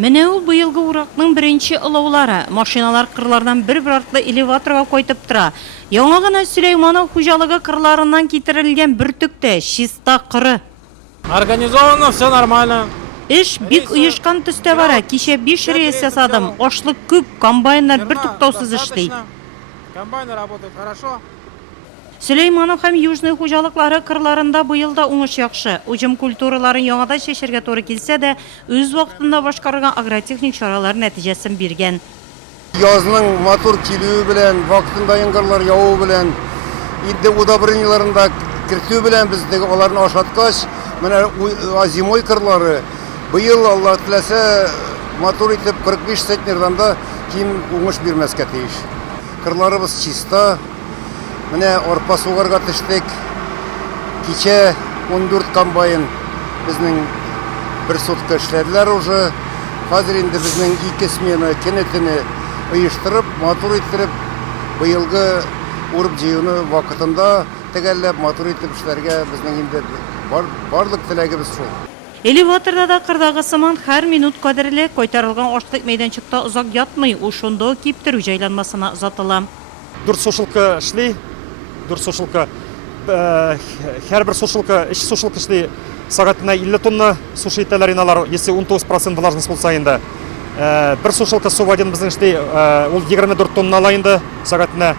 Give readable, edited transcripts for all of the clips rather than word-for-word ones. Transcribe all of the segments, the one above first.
Менә ул быелгы уракның беренче ылаулары. Машиналар кырлардан бер-бер артлы элеваторга койтып тора. Яңа гына Сөләйманов хуҗалыгы кырларыннан китерелгән бөртектә чиста кыры. Организовано, все нормально. Эш бик оешкан төстә бара. Кичә 5 рейс ясадым. Ашлык күп, комбайннар бер туктаусыз эшли. Комбайны работают хорошо. Сөләйманов һәм Южный хуҗалыклары кырларында быел да уңыш яхшы. Уҗым культураларын яңада чәчәргә туры килсә дә, үз вакытында башкарылган агротехник чаралар нәтиҗәсен биргән. Язның матур килүе белән, вакытында яңгырлар яву белән, инде удобренияларында кертү белән бездәге аларны ашаткач, менә зимой кырлары быел Алла теләсә матур итеп 45 центнердан да ким уңыш бирмәскә тиеш. Кырларыбыз чиста. Менә арпа сугарга төштек. Кичә 14 комбайн безнең бер сутка эшләделәр уже. Хәзер инде безнең 2 смена кенетене оештырып, матур иттереп, быелгы урып җыюны вакытында төгәлләп матур итеп эшләргә безнең инде барлык теләгебез шул. Элеваторда да кырдагы сыман һәр минут кадерле кайтарылган ашлык мәйданчыкта озак ятмый, ул шунда киптерү җайланмасына озатыла. Дүрт сушилка эшли, дүрт сушилка һәрбер сушилка, эш сушилка эшли сәгатенә 50 тонна суши итәләр иналар, если 19% влажность булса инде. Бер сушилка сувадин безнең эшли, ул 24 тонна ала инде сәгатенә.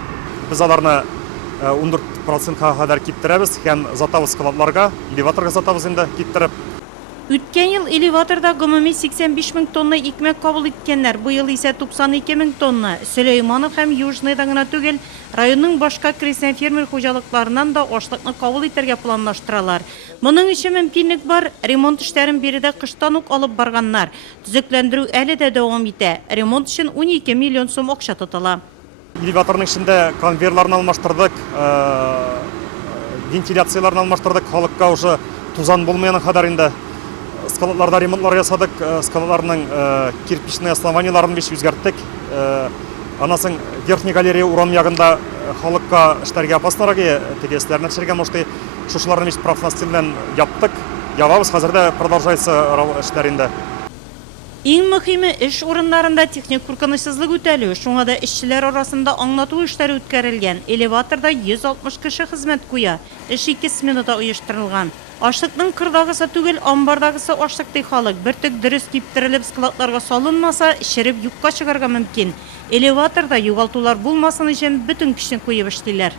Без аларны 14%-ка кадәр киптерәбез һәм затабыз складларга, элеваторга затабыз инде киптереп. Үткән ел элеваторда гомуми 85 мең тонна икмәк кабул иткәннәр, быел исә 92 мең тонна. Сөләйманов һәм Южныйда гына түгел, районның башка крестьян фермер хуҗалыкларынан да ашлыкны кабул итәргә планлаштыралар. Моның өчен мөмкинлек бар, ремонт эшләрен биредә кыштан ук алып барганнар. Төзекләндерү әле дә дәвам итә. Ремонт өчен 12 миллион сум акча тотыла. Элеваторның эчендә конвейерларны алмаштырдык, вентиляцияларны алмаштырдык, халыкка уже тузан булмаган хәбәр инде. Скалаларда ремонтлар ясадык, скалаларның кирпичный основанияларын биш үзгәрттек. Анасын верхний галерея урам ягында халыкка эшләргә опаснарак тегесләрне төшергән мошты. Шушыларны биш профнастилен яптык. Ябабыз, хәзердә продолжается эшләр инде. Иң мөһиме эш урыннарында техник куркынычсызлык үтәлү, шуңа да эшчеләр арасында аңлату эшләре үткәрелгән. Элеваторда 160 кеше хезмәт куя. Эш 2 сменада оештырылган. Ашлыкның кырдагысы түгел, амбардагысы ашлык ди халык. Бертөк дөрес киптерелеп складларга салынмаса, ширеп юкка чыгарга мөмкин. Элеваторда югалтулар булмасын өчен бөтен көчне куеп эшлиләр.